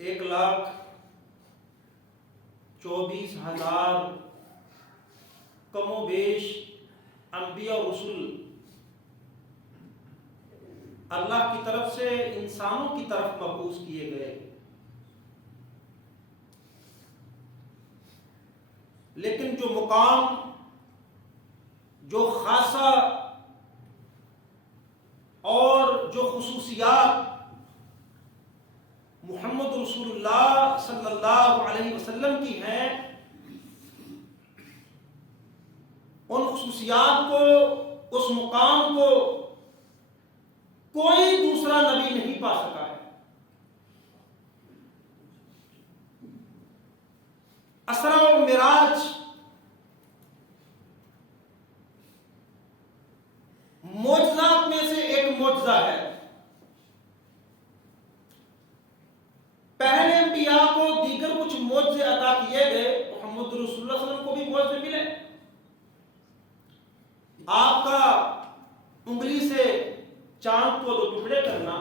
1,24,000 کم و بیش انبیاء و رسول اللہ کی طرف سے انسانوں کی طرف مبعوث کیے گئے، لیکن جو مقام، جو خاصہ اور جو خصوصیات محمد رسول اللہ صلی اللہ علیہ وسلم کی ہیں، ان خصوصیات کو، اس مقام کو کوئی دوسرا نبی نہیں پا سکا ہے۔ اسرا و معراج معجزات میں سے ایک معجزہ ہے۔ پہلے انبیاء کو دیگر کچھ معجزے عطا کیے گئے، محمد رسول اللہ صلی اللہ علیہ وسلم کو بھی معجزے ملے۔ آپ کا انگلی سے چاند کو دو ٹکڑے کرنا،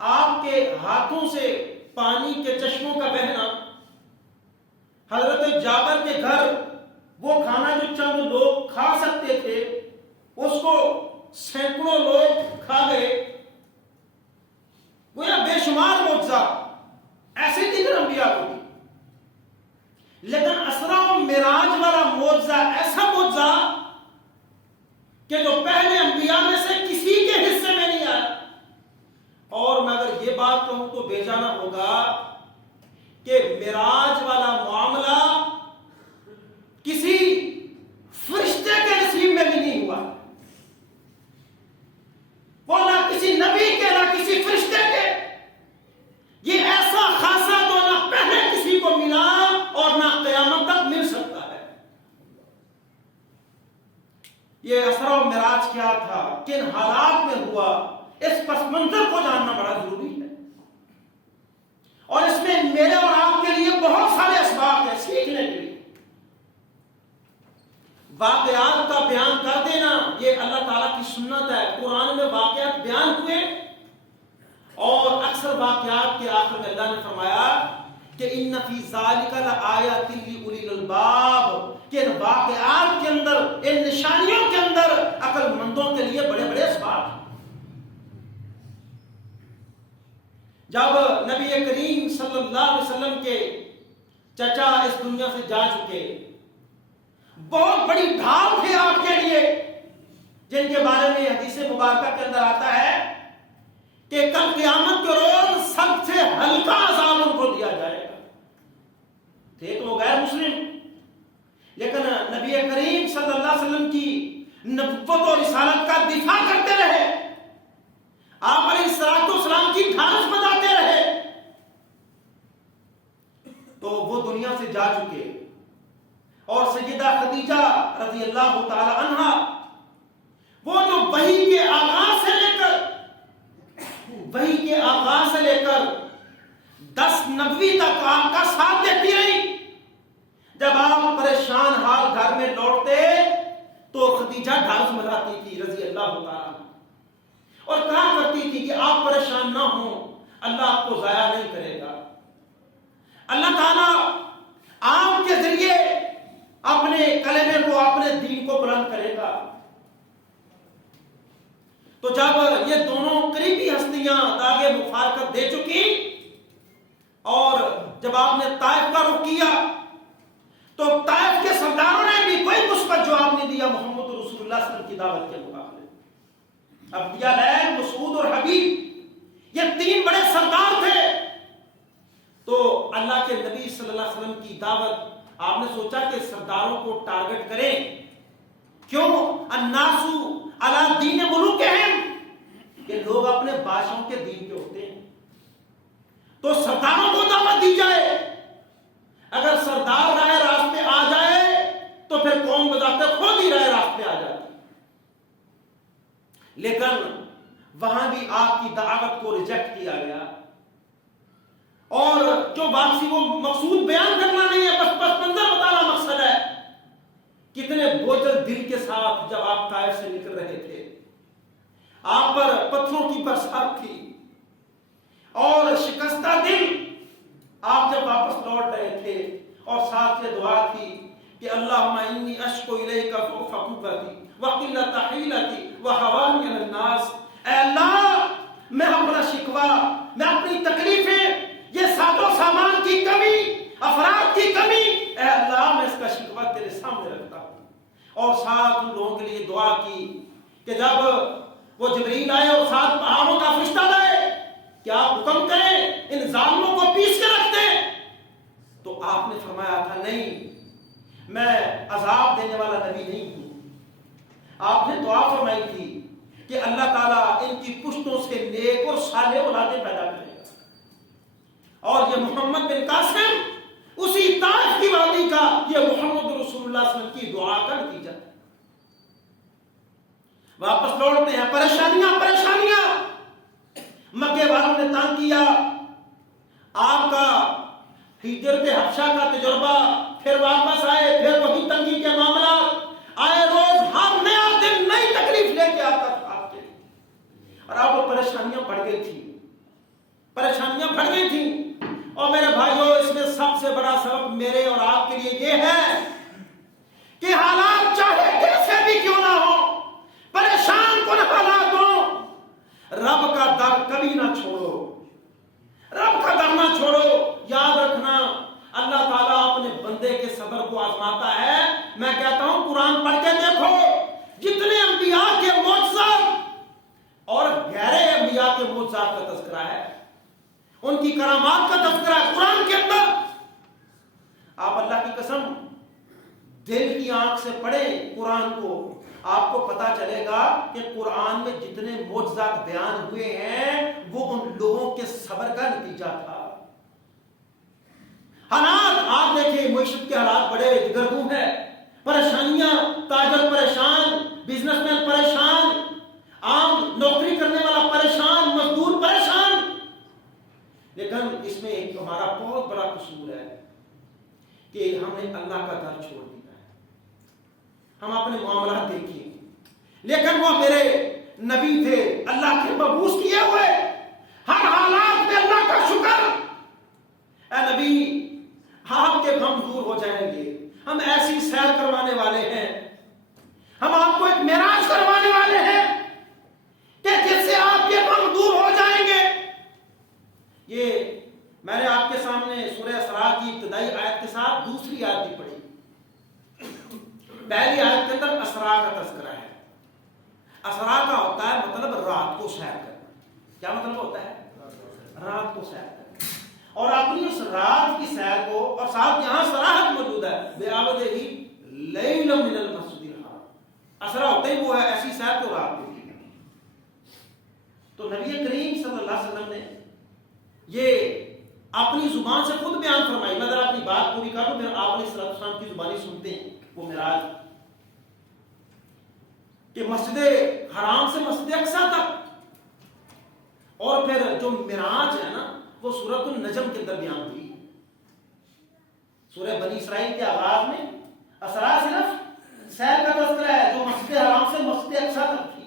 آپ کے ہاتھوں سے پانی کے چشموں کا بہنا، حضرت جابر کے گھر وہ کھانا جو چند لوگ کھا سکتے تھے اس کو سینکڑوں لوگ کھا گئے، گویا بے شمار معجزہ ایسے دیگر انبیاء کو بھی۔ لیکن اسرا و معراج والا معجزہ ایسا معجزہ کہ جو پہلے انبیاء میں سے کسی کے حصے میں نہیں آیا۔ اور میں اگر یہ بات کہوں تو بے جانا ہوگا کہ معراج والا معاملہ کسی فرشتے کے نصیب میں بھی نہیں ہوا، وہ نہ کسی نبی کے نہ کسی فرشتے کے، یہ ایسا خاصا جو نہ پہلے کسی کو ملا اور نہ قیامت تک مل سکتا ہے۔ یہ اسرا و معراج کیا تھا، کن حالات میں ہوا، اس پس منظر کو جاننا بڑا ضروری ہے، اور اس میں میرے اور آپ کے لیے بہت سارے اسباب ہیں سیکھنے کے لیے۔ واقعات کا بیان کر دینا یہ اللہ تعالیٰ کی سنت ہے۔ قرآن میں واقعات بیان ہوئے اور اکثر واقعات کے آخر میں اللہ نے فرمایا کہ ان فی ذالک لآیات لأولی الالباب، کہ ان واقعات کے اندر، ان نشانیوں کے اندر عقل مندوں کے لیے بڑے بڑے اسباب ہیں۔ جب نبی کریم صلی اللہ علیہ وسلم کے چچا اس دنیا سے جا چکے، بہت بڑی ڈھال تھے آپ کے لیے، جن کے بارے میں حدیث مبارکہ کے اندر آتا ہے کہ کل قیامت کے روز سب سے ہلکا عذاب ان کو دیا جائے گا۔ تھے تو وہ غیر مسلم، لیکن نبی کریم صلی اللہ علیہ وسلم کی نبوت اور رسالت کا دفاع کرتے رہے، آپ علیہ السلام کی ڈھارس بتاتے رہے، تو وہ دنیا سے جا چکے۔ اور سیدہ خدیجہ رضی اللہ تعالی عنہا، وہ جو وحی کے آغاز سے لے کر 10 نبوی تک آپ کا ساتھ دیتی رہی، جب آپ پریشان حال گھر میں لوٹتے تو خدیجہ ڈھارس بتاتی تھی رضی اللہ تعالی عنہ، اور کہا کرتی تھی کہ آپ پریشان نہ ہوں، اللہ آپ کو ضائع نہیں کرے گا، اللہ تعالیٰ آپ کے ذریعے اپنے کلمے کو، اپنے دین کو بلند کرے گا۔ تو جب یہ دونوں قریبی ہستیاں داغ مفارقت دے چکی اور جب آپ نے طائف کا رخ کیا تو طائف کے سرداروں نے بھی کوئی مثبت جواب نہیں دیا محمد رسول اللہ صلی اللہ علیہ وسلم کی دعوت کے مقابلے۔ ابیا لہب، مسعود اور حبیب، یہ 3 بڑے سردار تھے، تو اللہ کے نبی صلی اللہ علیہ وسلم کی دعوت، آپ نے سوچا کہ سرداروں کو ٹارگٹ کریں، کیوں؟ الناس علی دین ملوکہم، کہ لوگ اپنے بادشاہوں کے دین پہ ہوتے ہیں، تو سرداروں کو دعوت دی جائے۔ اگر سردار رائے راست پہ آ جائے تو پھر قوم بذات خود ہی رائے راست پہ آ جاتی، لیکن وہاں بھی آپ کی دعوت کو ریجیکٹ کیا گیا، اور جو واپسی وہ مقصود بیان کرنا نہیں ہے، بس منظر بتانا مقصد ہے۔ کتنے بوجھل دل کے ساتھ جب آپ طائف سے نکل رہے تھے، آپ پر پتھروں کی برسات تھی، اور شکستہ دل آپ جب واپس لوٹ رہے تھے اور ساتھ یہ دعا تھی کہ اللہم انی اشکو الیک ضعف قوتی وقلۃ حیلتی وہوانی علی الناس، اے اللہ میں اپنا شکوہ، میں اپنی تکلیفیں، یہ ساز و سامان کی کمی، افراد کی کمی، اے اللہ میں اس کا شکوہ تیرے سامنے رکھتا ہوں۔ اور ساتھ ان لوگوں کے لیے دعا کی کہ جب وہ جبریل آئے اور ساتھ پہاڑوں کا فرشتہ لائے کہ آپ حکم کریں ان ظالموں کو پیس کے رکھ دیں، تو آپ نے فرمایا تھا نہیں، میں عذاب دینے والا نبی نہیں ہوں۔ آپ نے دعا فرمائی تھی کہ اللہ تعالیٰ ان کی پشتوں سے نیک اور صالح اولادیں پیدا کرے گا، اور یہ محمد بن قاسم اسی طائف کی وادی کا یہ محمد رسول اللہ صلی اللہ علیہ وسلم کی دعا کا نتیجہ ہے۔ واپس لوٹتے ہیں، پریشانیاں مکے والوں نے تنگ کیا، آپ کا ہجرت حبشہ کا تجربہ، پھر واپس آئے، پھر وہی تنگی کے معاملات آئے، روز ہر نیا دن نئی تکلیف لے کے آتا تھا آپ کے لیے، اور آپ کو پریشانیاں بڑھ گئی تھیں۔ اور میرے بھائیوں، اس میں سب سے بڑا سبب میرے اور آپ کے لیے یہ ہے کہ حالات چاہے کیسے بھی کیوں نہ ہو، پریشان کن حالات ہو، رب کا در کبھی نہ چھوڑو، رب کا در نہ چھوڑو۔ یاد رکھنا اللہ تعالیٰ اپنے بندے کے صبر کو آزماتا ہے۔ میں کہتا ہوں قرآن پڑھ کے دیکھو، جتنے انبیاء کے معجزات اور غیر انبیاء کے معجزات کا تذکرہ ہے، ان کی کرامات کا تذکرہ ہے قرآن کے اندر۔ آپ اللہ کی قسم دل کی آنکھ سے پڑھیں قرآن کو، آپ کو پتا چلے گا کہ قرآن میں جتنے معجزات بیان ہوئے ہیں وہ ان لوگوں کے صبر کا نتیجہ تھا۔ حالات آپ دیکھیں، معیشت کے حالات بڑے دگرگوں ہیں، پریشانیاں، تاجر پریشان، بزنس مین پریشان، عام نوکری کرنے والا پریشان، مزدور پریشان۔ لیکن اس میں ایک ہمارا بہت بڑا قصور ہے کہ ہم نے اللہ کا در چھوڑ دیا ہے۔ ہم اپنے معاملات دیکھیں، لیکن وہ میرے نبی تھے، اللہ کے مبعوث کیے ہوئے، ہر حالات میں اللہ کا شکر۔ اے نبی، آپ کے غم دور ہو جائیں گے، ہم ایسی سیر کروانے والے ہیں، ہم آپ کو ایک معراج کروانے والے ہیں کہ جس سے آپ کے غم دور ہو جائیں گے۔ یہ میں نے آپ کے سامنے سورہ اسراء کی ابتدائی آیت کے ساتھ دوسری آیت بھی پڑھی۔ پہلی آیت کے اندر اسراء کا تذکرہ ہے۔ اسراء کا ہوتا ہے مطلب رات کو سیر کرنا۔ کیا مطلب ہوتا ہے؟ رات کو سیر کرنا۔ اور اپنی اس رات کی سیر کو، اور ساتھ یہاں صراحت موجود ہے، بِعَبْدِهِ لَيْلًا مِنَ الْمَسْجِدِ الْحَرَامِ، اسراء ہوتے ہی وہ ہے ایسی سیر تو رات کو کی۔ تو نبی کریم صلی اللہ علیہ وسلم نے یہ اپنی زبان سے خود بیان فرمائی۔ میں ذرا اپنی بات پوری کر لوں، پھر آپ علیہ السلام کی زبانی سنتے ہیں وہ معراج، کہ مسجد حرام سے مسجد اقصیٰ تک، اور پھر جو معراج ہے نا وہ سورۃ النجم کے اندر بیان ہوئی۔ سورہ بنی اسرائیل کے آغاز میں اسراء صرف سیر کا تذکرہ ہے جو مسجد حرام سے مسجد اقصیٰ تک تھی،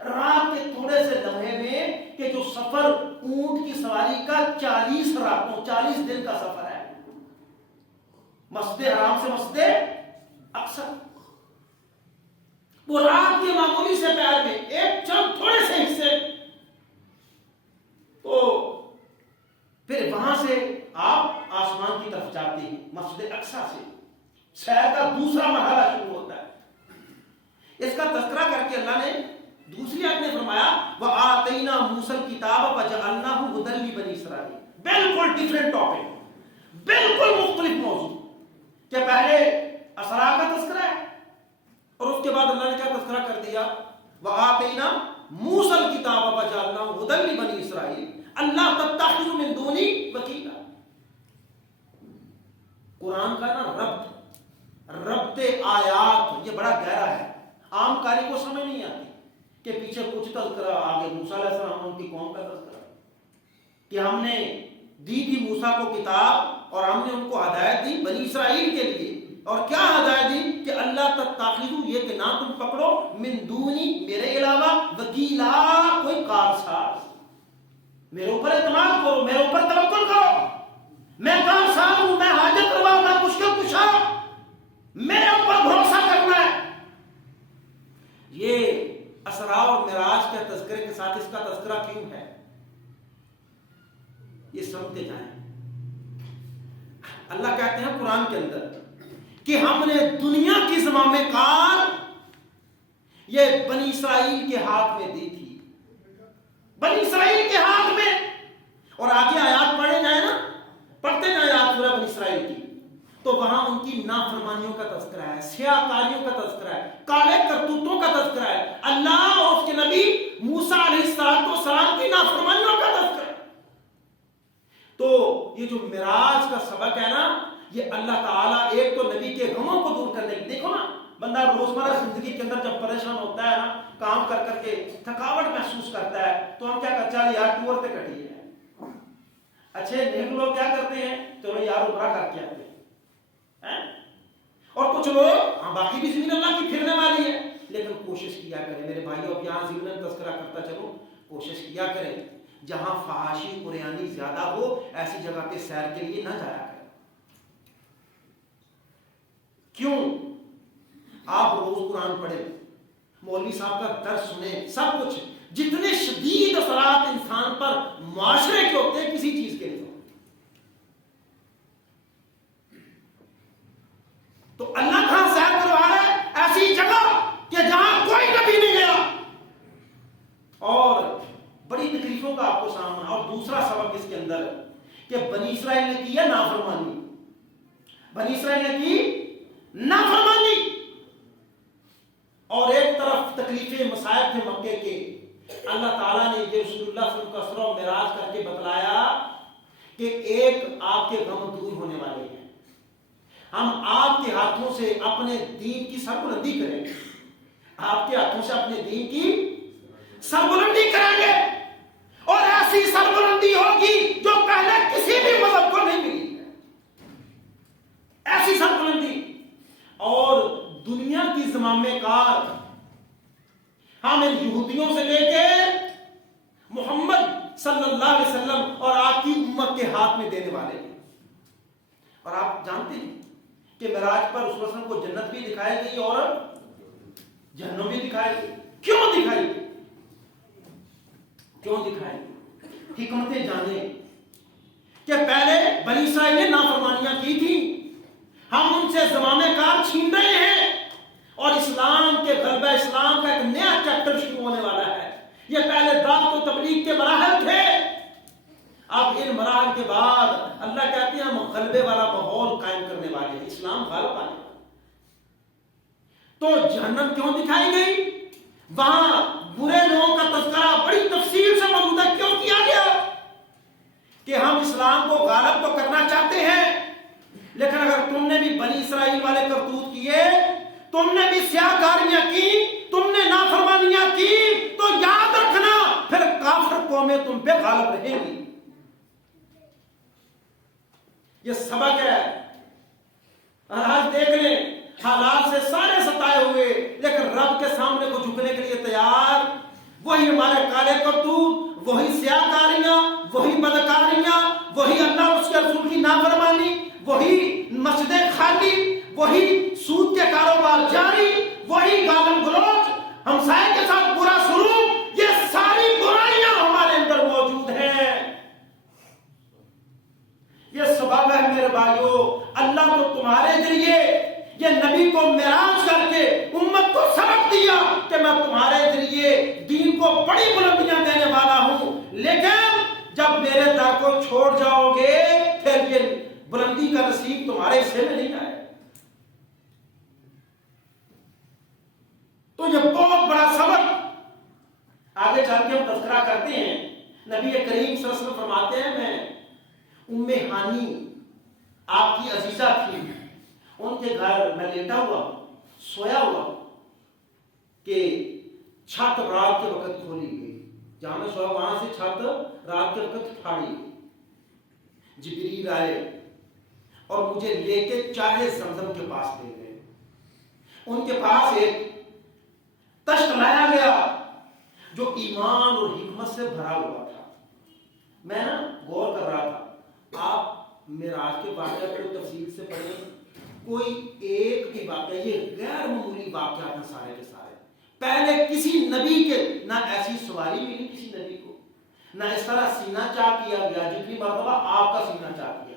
رات کے تھوڑے سے لمحے میں، کہ جو سفر اونٹ کی سواری کا 40 راتوں 40 دن کا سفر ہے، مسجد حرام سے مسجد اقصیٰ، وہ رات کے معمولی سے پیار میں ایک چند تھوڑے سے حصے، تو پھر وہاں سے آپ آسمان کی طرف جاتے ہیں، مسجد اقصیٰ سے سیر کا دوسرا مرحلہ شروع ہوتا ہے۔ اس کا تذکرہ کر کے اللہ نے دوسری آیت میں فرمایا وَآتَيْنَا مُوسَى الْكِتَابَ وَجَعَلْنَاهُ هُدًى لِبَنِي إِسْرَائِيلَ، بالکل ڈیفرنٹ ٹاپک، بالکل مختلف موضوع، کہ پہلے اسراء کا تذکرہ ہے اور اس کے بعد اللہ نے کیا تذکرہ کر دیا، وَآتَيْنَا مُوسَى الْكِتَابَ وَجَعَلْنَاهُ هُدًى لِبَنِي إِسْرَائِيلَ أَلَّا تَتَّخِذُوا مِن دُونِي وَكِيلًا۔ قرآن کا نا ربط آیات یہ بڑا گہرا ہے، عام قاری کو سمجھ نہیں آتی کہ پیچھے کچھ تذکرہ، آگے موسیٰ علیہ السلام ان کی قوم کا تذکرہ، کہ ہم نے دی تھی موسیٰ کو کتاب اور ہم نے ان کو ہدایت دی بنی اسرائیل کے لیے، اور کیا ہدایت دی کہ اللہ تتخذوا، یہ کہ نہ تم پکڑو، من دونی، میرے علاوہ، وکیلا، کوئی کارساز، میرے اوپر اعتماد میرے اوپر توکل کرو، میں کارساز ہوں، میں حاجت روا ہوں، میں مشکل کشا، میرے اوپر بھروسہ کرنا ہے۔ یہ اسرا اور معراج کے تذکرے کے ساتھ اس کا تذکرہ کیوں ہے؟ یہ سمجھتے جائیں۔ اللہ کہتے ہیں قرآن کے اندر کہ ہم نے دنیا کی زمام کار یہ بنی اسرائیل کے ہاتھ میں دی تھی، بنی اسرائیل کے ہاتھ میں۔ اور آگے آیات پڑھے جائیں نا، پڑھتے جائیں آیات سورہ بنی اسرائیل کی، تو وہاں ان کی نافرمانیوں کا تذکرہ ہے، سیاہ کاریوں کا تذکرہ ہے، کالے کرتوتوں کا تذکرہ ہے، اللہ اور اس کے نبی موسیٰ علیہ السلام کی نافرمانیوں کا تذکرہ ہے۔ تو یہ جو معراج کا سبق ہے نا، یہ اللہ تعالیٰ ایک تو نبی کے غموں کو دور کرنے کی، دیکھو نا بندہ روزمرہ زندگی کے اندر جب پریشان ہوتا ہے نا، کام کر کر کے تھکاوٹ محسوس کرتا ہے، تو ہم کیا کرتے ہیں؟ یار ٹور پہ کٹی ہے۔ اچھے نیک لوگ کیا کرتے ہیں؟ چلو یار عمرہ کر کے آتے ہیں۔ اور کچھ لوگ باقی بھی زمین اللہ کی پھرنے والی ہے، لیکن کوشش کیا کریں میرے بھائیوں، اب یہاں ضمن تذکرہ کرتا چلو، کوشش کیا کریں جہاں فحاشی قریانی زیادہ ہو ایسی جگہ پہ سیر کے لیے نہ جایا کریں۔ کیوں؟ آپ روز قرآن پڑھیں، مولوی صاحب کا درس سنیں، سب کچھ، جتنے شدید اثرات انسان پر معاشرے کے ہوتے ہیں کسی چیز کے نہیں ہوتے۔ تو اللہ کہاں سیر کروا رہا ہے؟ ایسی جگہ کہ جہاں کوئی نبی نہیں گیا، اور بڑی تکلیفوں کا آپ کو سامنا۔ اور دوسرا سبق اس کے اندر کہ بنی اسرائیل نے کی ہے نافرمانی، بنی اسرائیل نے کی نافرمانی، اور ایک طرف تکلیفیں مسائب تھے مکے کے۔ اللہ تعالیٰ نے یہ رسول اللہ صلی اللہ علیہ وسلم کا اسرا و معراج کر کے بتلایا کہ ایک آپ کے غم دور ہونے والے ہیں، ہم آپ کے ہاتھوں سے اپنے دین کی سربلندی کریں گے، آپ کے ہاتھوں سے اپنے دین کی سربلندی کریں گے، اور ایسی سربلندی ہوگی جو پہلے کسی بھی مذہب کو نہیں ملی، ایسی سربلندی۔ اور دنیا کی زمام کار ہم ان یہودیوں سے لے کے محمد صلی اللہ علیہ وسلم اور آپ کی امت کے ہاتھ میں دینے والے ہیں۔ اور آپ جانتے ہیں کہ معراج پر رسول اللہ کو جنت بھی دکھائی گئی اور جہنم بھی دکھائی گئی۔ کیوں دکھائی گئی؟ کیوں دکھائی گئی؟ حکمتیں جانیں کہ پہلے بنی اسرائیل نے نافرمانیاں کی تھی، ہم ان سے زمام کار چھین رہے ہیں، اور اسلام کے غلبہ اسلام کا ایک نیا چیپٹر شروع ہونے والا ہے۔ یہ پہلے دعوت و تبلیغ کے مراحل تھے، اب ان مراحل کے بعد اللہ کہتے ہیں ہم غلبے والا ماحول قائم کرنے والے ہیں، اسلام غالب آنے والا۔ تو جہنم کیوں دکھائی گئی؟ وہاں برے لوگوں کا تذکرہ بڑی تفصیل سے موجود ہے۔ کیوں کیا گیا؟ کہ ہم اسلام کو غالب تو کرنا چاہتے ہیں، لیکن اگر تم نے بھی بنی اسرائیل والے کرتوت کیے، تم نے بھی سیاہ کاریاں کی، تم نے نافرمانیاں کی، تو یاد رکھنا پھر کافر قومیں تم پہ غالب رہیں گی۔ یہ سبق ہے۔ آج دیکھ لیں حالات سے سارے ستائے ہوئے، لیکن رب کے سامنے کو جھکنے کے لیے تیار، وہی ہمارے کالے کرتوت، وہی سیاہ کاریاں، وہی بدکاریاں، وہی اللہ اور اس کے رسول کی نافرمانی، وہی مسجدیں خالی، وہی سود کے کاروبار جاری، وہی گالم گلوچ، ہمسائے کے ساتھ برا سلوک، یہ ساری برائیاں ہمارے اندر موجود ہیں۔ یہ سبب ہے میرے بھائیوں، اللہ تو تمہارے ذریعے یہ نبی کو معراج کر کے امت کو سبق دیا کہ میں تمہارے ذریعے دین کو بڑی بلندیاں دینے والا ہوں، لیکن جب میرے در کو چھوڑ جاؤ گے پھر یہ بلندی کا نصیب تمہارے حصے میں نہیں آئے۔ تو یہ بہت بڑا سبق آگے چل کے ہم تذکرہ کرتے ہیں۔ نبی کریم صلی اللہ علیہ وسلم فرماتے ہیں میں ام ہانی آپ کی عزیزہ تھی، ان کے گھر میں لیٹا ہوا سویا ہوا کہ چھت رات کے وقت کھولی گئی، جہاں میں سویا وہاں سے چھت رات کے وقت پھاڑی گئی، جبریل آئے اور مجھے لے کے چاہے زمزم کے پاس لے گئے، ان کے پاس ایک تشت لایا گیا جو ایمان اور حکمت سے بھرا ہوا تھا۔ میں نا غور کر کوئی ایک بھی واقعہ، یہ غیر معمولی واقعات ہیں سارے کے سارے. پہلے کسی نبی کے نہ ایسی سواری ملی کسی نبی کو، نہ اس طرح سینہ چاک کیا گیا جتنی مرتبہ آپ کا سینہ چاک کیا.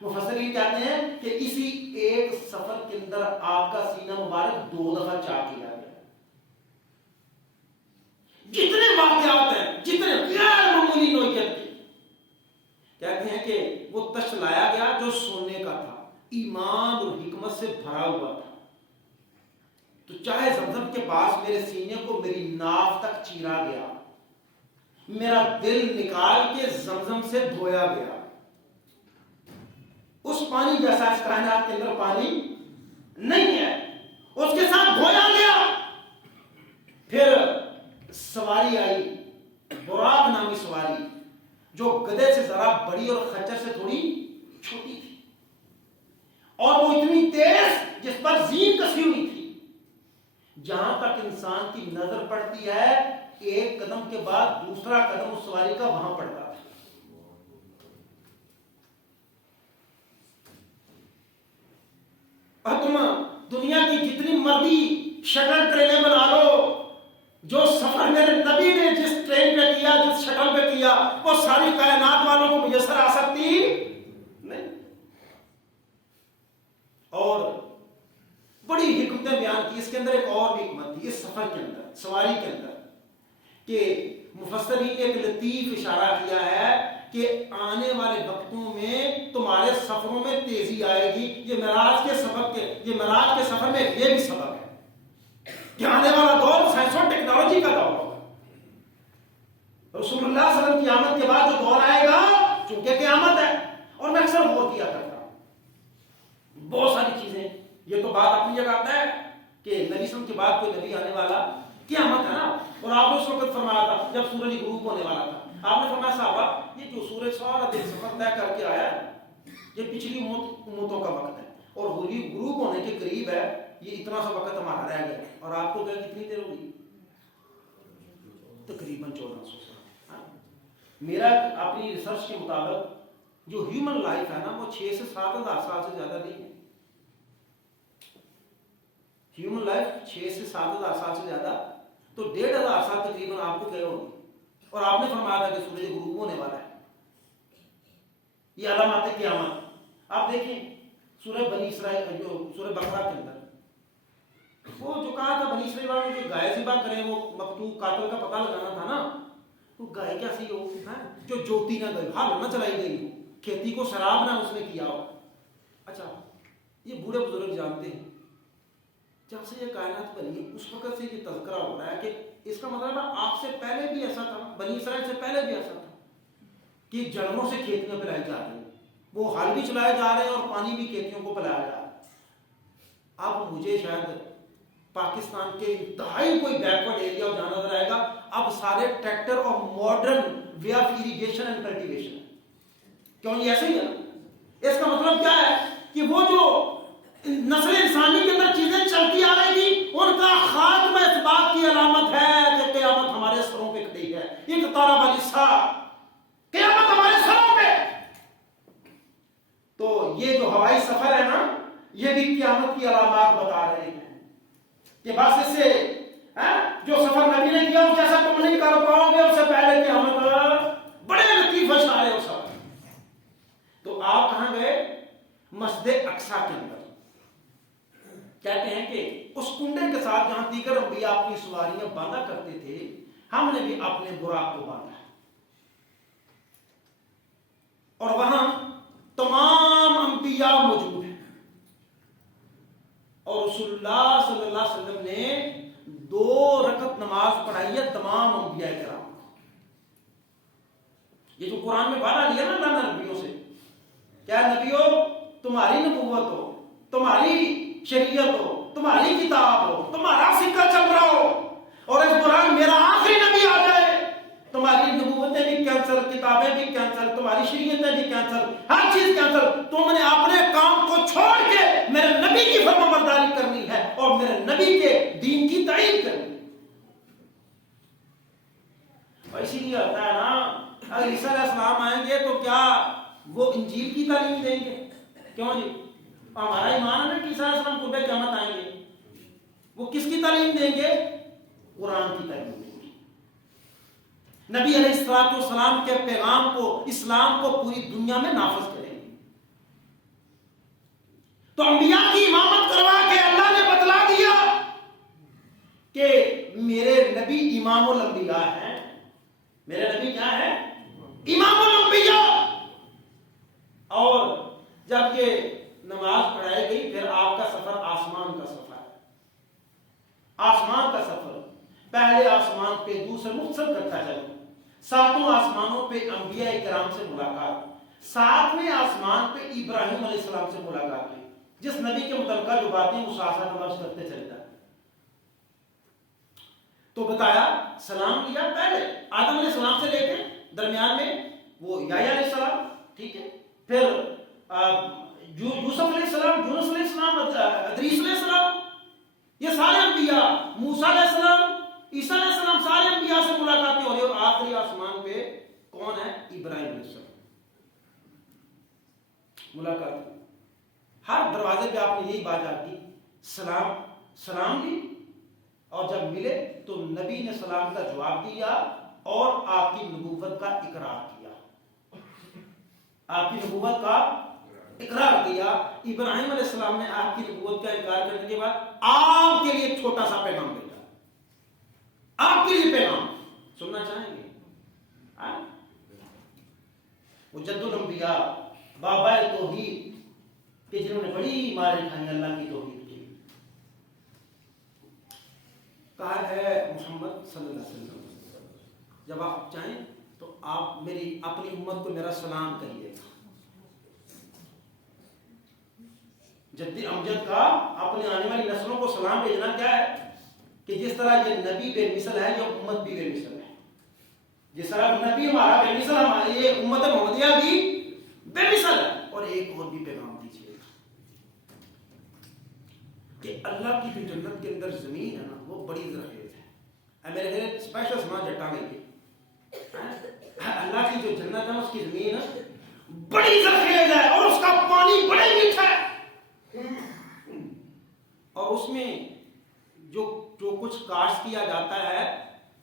مفسرین کہتے ہیں کہ اسی ایک سفر کے اندر آپ کا سینہ مبارک 2 دفعہ چاک کیا گیا. جتنے واقعات ہیں، جتنے غیر معمولی نوعیت کے، کہتے ہیں کہ وہ تشت لایا گیا جو سونے کا تھا، ایمان اور حکمت سے بھرا ہوا تھا. تو چاہے زمزم کے پاس میرے سینے کو میری ناف تک چیرا گیا، میرا دل نکال کے زمزم سے دھویا گیا. اس پانی جیسا اس کائنات کے اندر پانی نہیں ہے، اس کے ساتھ دھویا گیا. پھر سواری آئی، براق نامی سواری، جو گدھے سے ذرا بڑی اور خچر سے تھوڑی چھوٹی تھی، اور وہ اتنی تیز جس پر زین کسی ہوئی تھی. جہاں تک انسان کی نظر پڑتی ہے ایک قدم کے بعد دوسرا قدم اس سواری کا وہاں پڑتا ہے. اور تم دنیا کی جتنی مرضی شٹل ٹرینیں بنا لو، جو سفر میرے نبی نے جس ٹرین پہ کیا، جس شٹل پہ کیا، وہ ساری کائنات والوں کو میسر آ سکتی نہیں. اور بڑی حکمتیں بیان کی. اس کے اندر ایک اور بھی حکمت تھی اس سفر کے اندر، سواری کے اندر، کہ مفسرین نے ایک لطیف اشارہ کیا ہے کہ آنے والے وقتوں میں تمہارے سفروں میں تیزی آئے گی. یہ معراج کے سفر میں یہ بھی سبب ہے کہ آنے والا دور سائنس اور ٹیکنالوجی کا دور ہوگا. رسول اللہ صلی اللہ علیہ وسلم کی آمد کے بعد جو دور آئے گا، چونکہ قیامت ہے. اور میں اکثر غور کیا کرتا ہوں بہت ساری چیزیں. یہ تو بات اپنی جگہ آتا ہے کہ نبی صلی اللہ علیہ وسلم کے بعد کوئی نبی آنے والا قیامت ہے نا. اور آپ نے اس وقت فرمایا تھا جب سورج غروب ہونے والا تھا، آپ نے فرمایا صحابہ یہ جو سورج سارا دن سفر طے کر کے آیا ہے، یہ پچھلی امتوں کا وقت ہے، اور غروب ہونے کے قریب ہے، یہ اتنا سا وقت ہمارا رہ گیا. اور آپ کو کتنی دیر ہوگی؟ تقریباً 1400 سال. میرا اپنی ریسرچ کے مطابق جو ہیومن لائف ہے نا، وہ 6 سے 7 ہزار سال سے زیادہ نہیں ہے. ہیومن لائف 6 سے 7 ہزار سال سے زیادہ، تو 1500 سال تقریباً آپ کو کہے ہوگی. اور آپ نے فرمایا تھا کہ سورج غروب ہونے والا ہے. یہ علامات قیامت. آپ دیکھیں سورہ بنی اسرائیل، جو سورہ بقرہ کے اندر وہ جو کہا تھا بنی اسرائیل والوں کہ گائے ذبح کریں، وہ مقتول قاتل کا پتہ لگانا تھا نا. تو گائے کیسی ہو جو جوتی نہ گئی، ہل نہ چلائی گئی ہو، کھیتی کو شراب نہ اس نے کیا ہو. اچھا یہ بوڑھے بزرگ جانتے ہیں جب سے یہ کائنات بنی ہے اس وقت سے یہ تذکرہ ہو رہا ہے کہ اس کا مطلب آپ سے پہلے بھی ایسا تھا، بنی اسرائیل سے پہلے بھی ایسا تھا کہ جانوروں سے کھیتیاں پلائی جا رہی ہیں، وہ ہل بھی چلائے جا رہے ہیں اور پانی بھی کھیتیوں کو پلایا جا رہا ہے. اب مجھے شاید پاکستان کے انتہائی کوئی بیکورڈ ایریا جہاں نظر آئے گا، اب سارے ٹریکٹر اور modern way of irrigation and cultivation. کیوں یہ ایسے ہی ہے؟ اس کا مطلب کیا ہے کہ وہ جو نسل انسانی کے اندر چیزیں چلتی آ رہی تھی ان کا خاتمہ اس بات کی علامت ہے کہ قیامت ہمارے سروں پہ کھڑی ہے. اقترب الساعۃ، قیامت ہمارے سروں پہ. تو یہ جو ہوائی سفر ہے نا، یہ بھی قیامت کی علامات بتا رہے ہیں کہ بس اس سے جو سفر نبی نے کیا اس جیسا تم نہیں کر پاؤ گے، اس سے پہلے قیامت. بڑے لطیف اشارے ہو سب. تو آپ کہاں گئے؟ مسجد اقصی کے اندر. کہتے ہیں کہ اس کنڈے کے ساتھ جہاں دیگر انبیاء اپنی سواریاں باندھا کرتے تھے، ہم نے بھی اپنے براق کو باندھا. اور وہاں تمام انبیاء موجود ہیں، اور رسول اللہ صلی اللہ علیہ وسلم نے 2 رکعت نماز پڑھائی ہے تمام انبیاء کرام. یہ جو قرآن میں وعدہ لیا نا اللہ نے نبیوں سے، کیا نبیوں تمہاری نبوت ہو، تمہاری شریعت ہو، تمہاری کتاب ہو، تمہارا سکہ چل رہا ہو، اور اس دوران میرا آخری نبی آ جائے، تمہاری نبوتیں بھی کینسل، کتابیں بھی کینسل، تمہاری شریعتیں بھی کینسل، ہر چیز کینسل. تم نے اپنے کام کو چھوڑ کے میرے نبی کی فرمانبرداری کرنی ہے اور میرے نبی کے دین کی تعریف کرنی ہے. اسی لیے ہوتا ہے نا، اگر عیسیٰ علیہ السلام آئیں گے تو کیا وہ انجیل کی تعلیم دیں گے؟ کیوں جی؟ ہمارا ایمان ہے کہ عیسیٰ علیہ السلام قرب قیامت آئیں گے. وہ کس کی تعلیم دیں گے؟ قرآن کی تعلیم دیں گے. نبی علیہ السلام کے پیغام کو، اسلام کو پوری دنیا میں نافذ کریں گے. تو انبیاء کی امامت کروا کے اللہ نے بتلا دیا کہ میرے نبی امام الانبیاء ہیں. میرے نبی کیا ہے؟ امام الانبیاء. اور جب یہ نماز پڑھائی گئی پھر آپ کا سفر آسمان کا سفر ہے. آسمان کا سفر، پہلے آسمان پہ دوسرے مختصر کرتا ہے. ساتوں آسمانوں پہ انبیاء کرام سے ملاقات، ساتویں آسمان پہ ابراہیم علیہ السلام سے ملاقات ہوئی. جس نبی کے متعلقہ جو باتیں وہ ساتھ ساتھ لفظ کرتے چلتا ہے. تو بتایا سلام کیا پہلے آدم علیہ السلام سے لے کے درمیان میں وہ یحییٰ علیہ السلام، ٹھیک ہے، پھر یوسف علیہ السلام، یونس علیہ السلام، ادریس علیہ السلام، یہ سارے انبیاء، موسیٰ علیہ السلام، عیسیٰ علیہ السلام، سارے انبیاء سے ملاقاتیں ہو رہی. اور آخری آسمان پہ کون ہے؟ ابراہیم علیہ السلام. ملاقات ہر دروازے پہ آپ نے یہی بات کی، سلام دی. اور جب ملے تو نبی نے سلام کا جواب دیا اور آپ کی نبوت کا اقرار کیا. آپ کی نبوت کا اقرار کیا. ابراہیم علیہ السلام نے آپ کی نبوت کا انکار کرنے کے بعد آپ کے لیے ایک چھوٹا سا پیغام بھیجا. آپ کے لیے پیغام سننا چاہیں گے؟ وہ جد الانبیاء، بابا توحید، کہ جنہوں نے بڑی ماریں کھائی اللہ کی توحید کی. کہا ہے محمد صلی اللہ علیہ وسلم جب آپ چاہیں تو آپ میری اپنی امت کو میرا سلام کہیے گا. جدی امجد کا اپنے آنے والی نسلوں کو سلام بھیجنا کیا ہے کہ جس طرح یہ نبی بے مثل ہے، یہ امت بھی بے مثل ہے. جس طرح نبی ہمارا بے مثل، ہماری یہ امت محمدیہ بھی بے مثل ہے. اور ایک اور بھی پیغام دیجیے کہ اللہ کی جو جنت کے اندر زمین ہے نا وہ بڑی زرخیز ہے. میرے گھر اسپیشل سنا جٹا گئی. اللہ کی جو جنت ہے نا اس کی زمین بڑی زرخیز ہے اور اس کا پانی بڑا میٹھا ہے. اور اس میں جو کچھ کاشت کیا جاتا ہے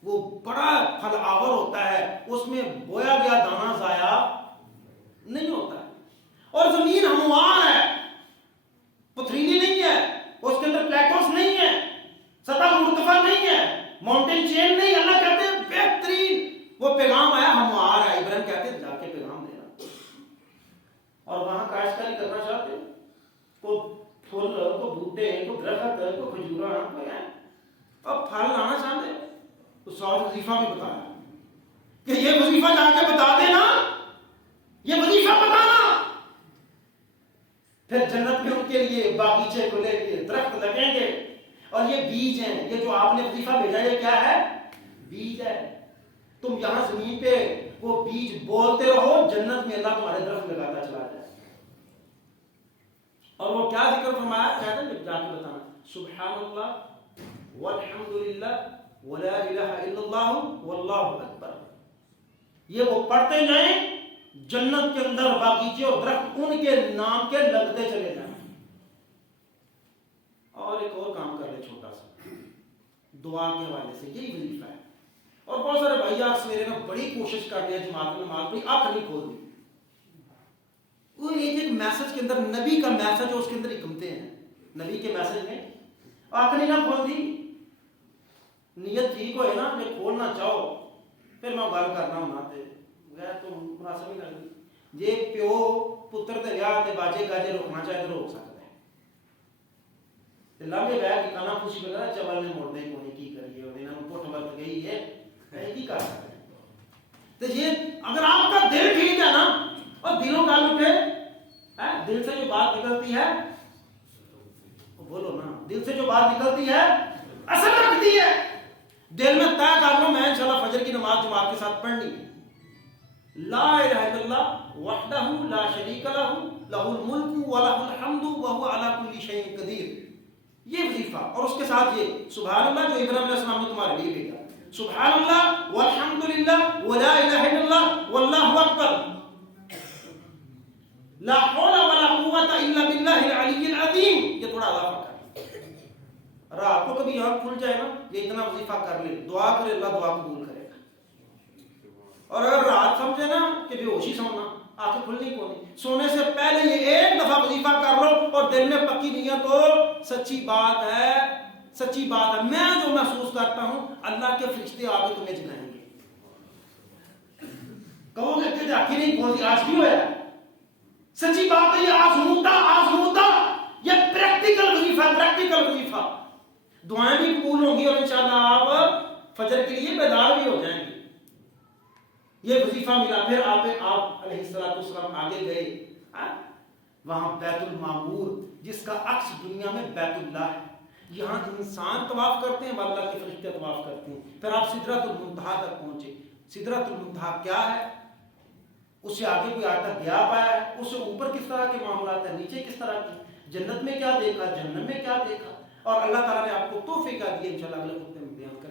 وہ بڑا پھل آور ہوتا ہے. اس میں بویا گیا دانا ضائع نہیں ہوتا ہے. اور زمین ہموار ہے، پتھریلی نہیں ہے، اس کے اندر پلیٹوز نہیں ہے، سطح مرتفع نہیں ہے، ماؤنٹین چین نہیں. اللہ کہتے ہیں بہترین وہ پیغام آیا ہموار ہے. ابراہیم کہتے ہیں جا کے پیغام دینا. اور وہاں کاشتکاری کرنا چاہتے کو پھول، کو بوٹے، کو درخت، کو کھجورا، کوئی ہے اور پھل لانا چاہتے تو 100 وظیفہ بھی بتایا کہ یہ وظیفہ جا کے بتا دینا، یہ وظیفہ بتانا. پھر جنت میں ان کے لیے باغیچے کھلے گے، درخت لگیں گے. اور یہ بیج ہیں، یہ جو آپ نے وظیفہ بھیجا یہ کیا ہے؟ بیج ہے. تم یہاں زمین پہ وہ بیج بولتے رہو، جنت میں اللہ تمہارے درخت لگاتا چلا جائے. اور وہ کیا ذکر فرمایا؟ کہتے ہیں جا کے بتانا سبحان اللہ والحمدللہ ولا الہ الا اللہ واللہ اکبر. یہ وہ پڑھتے جائیں، جنت کے اندر باغیچے اور درخت ان کے نام کے لگتے چلے جائیں. اور ایک اور کام کر لے چھوٹا سا دعا کے حوالے سے، یہی وظیفہ ہے. اور بہت سارے بھائی آج سویرے میں بڑی کوشش کر رہے ہیں جماعت میں نماز پڑھی، آنکھ نہیں کھول دی. وہ ایک میسج کے اندر نبی کا میسج ہے، اس کے اندر حکمتیں ہیں. نبی کے میسج میں آنکھ نہیں نہ کھول دی. نیت ٹھیک ہوئے نا کہ کھولنا چاہو پھر میں گل کرنا ہوں نہ تے غیر تو مناسب نہیں لگتی. جے پیو پتر تے ویاہ تے باجے گاجے روکنا چاہے تو روک سکتا ہے. تے لامے بیٹھ کے کانا خوشی بنا چول نے موڑنے کو نہیں کی کریے اور انہاں نوں پٹھ ورت گئی ہے اے کی کر سکتے ہیں. تے یہ اگر آپ کا دل ٹھیک ہے نا اور دلوں کا اٹھے، دل سے جو بات نکلتی ہے بولو نا، دل سے جو بات نکلتی ہے اثر رکھتی ہے. دل میں طے کر لو میں انشاءاللہ فجر کی نماز جماعت کے ساتھ پڑھنی ہے. لا الہ الا اللہ وحدہ لا شریک لہ لہ الملک ولہ الحمد وہو علی کل شیء قدیر. یہ وظیفہ اور اس کے ساتھ یہ سبحان اللہ جو ابراہیم علیہ السلام نے تمہارے لیے بھیجا. سبحان اللہ والحمدللہ ولا الہ الا اللہ واللہ اکبر. لا حول ولا قوة قوة إلا بالله العلی العظیم. یہ تھوڑا اضافہ کر، رات کو کبھی یہاں کھل جائے نا، یہ اتنا وظیفہ کر لے، دعا کرے، اللہ دعا قبول کرے گا. اور اگر رات سمجھے نا کہ بے ہوشی سونا، آنکھیں کھلنی کو نہیں، سونے سے پہلے یہ ایک دفعہ وظیفہ کر لو اور دل میں پکی نیت ہو، سچی بات ہے، سچی بات ہے، میں جو محسوس کرتا ہوں اللہ کے فرشتے آگے تمہیں جگائیں گے. کہو گے کہ آخر نہیں پہنچی، آج کیوں ہے؟ سچی بات ہے، یہ آزمودہ، یہ پریکٹیکل وظیفہ، پریکٹیکل وظیفہ. دعائیں بھی قبول ہوں گی اور انشاءاللہ آپ فجر کے لیے بیدار بھی ہو جائیں گے. یہ وظیفہ ملا، پھر آپ علیہ السلام آگے گئے، وہاں بیت المعمور جس کا عکس دنیا میں بیت اللہ ہے، یہاں انسان طواف کرتے ہیں، اللہ کے فرشتے طواف کرتے ہیں. پھر آپ سدرۃ المنتہا تک پہنچے. سدرۃ المنتہا کیا ہے؟ اس سے آگے کوئی آتا گیا پایا ہے؟ اس سے اوپر کس طرح کے معاملات ہیں، نیچے کس طرح کی، جنت میں کیا دیکھا، جہنم میں کیا دیکھا، اور اللہ تعالیٰ نے آپ کو توفیق دیا. انشاءاللہ اگلے خطبے میں بیان کریں گے.